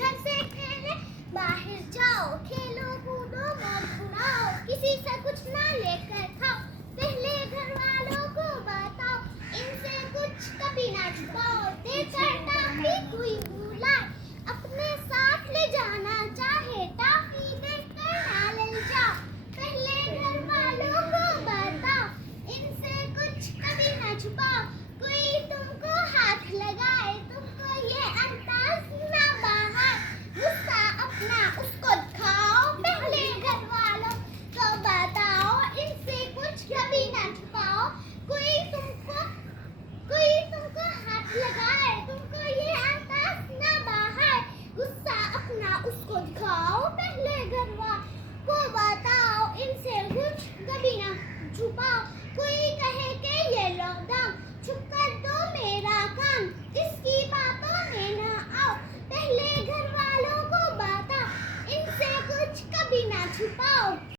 घर से खेले बाहर जाओ, खेलो कूदो मौज उड़ाओ, किसी से कुछ ना लेकर खाओ, पहले घर वालों को बताओ, इनसे कुछ कभी ना छुपाओ, देकर टाफी कोई बुलाए, अपने साथ ले जाना चाहे टाफी देकर ना ले जाओ, पहले घर वालों को बताओ, इनसे कुछ कभी ना छुपाओ, कोई तुमको हाथ लगाए तुमको ये अंदाज ना बहाए, गुस्सा अपना उसको दिखाओ, पहले घर वालों को बताओ, इनसे कुछ कभी ना छुपाओ, कोई तुमको हाथ लगाए तुमको ये अंदाज ना बहाए, गुस्सा अपना उसको दिखाओ, पहले घर वालों को बताओ, इनसे कुछ कभी ना छुपाओ, कोई कहे कि ये लॉकडाउन छुप कर दो मेरा काम, किसकी बातों में ना आओ, पहले घर वालों को बताओ, इनसे कुछ कभी ना छुपाओ।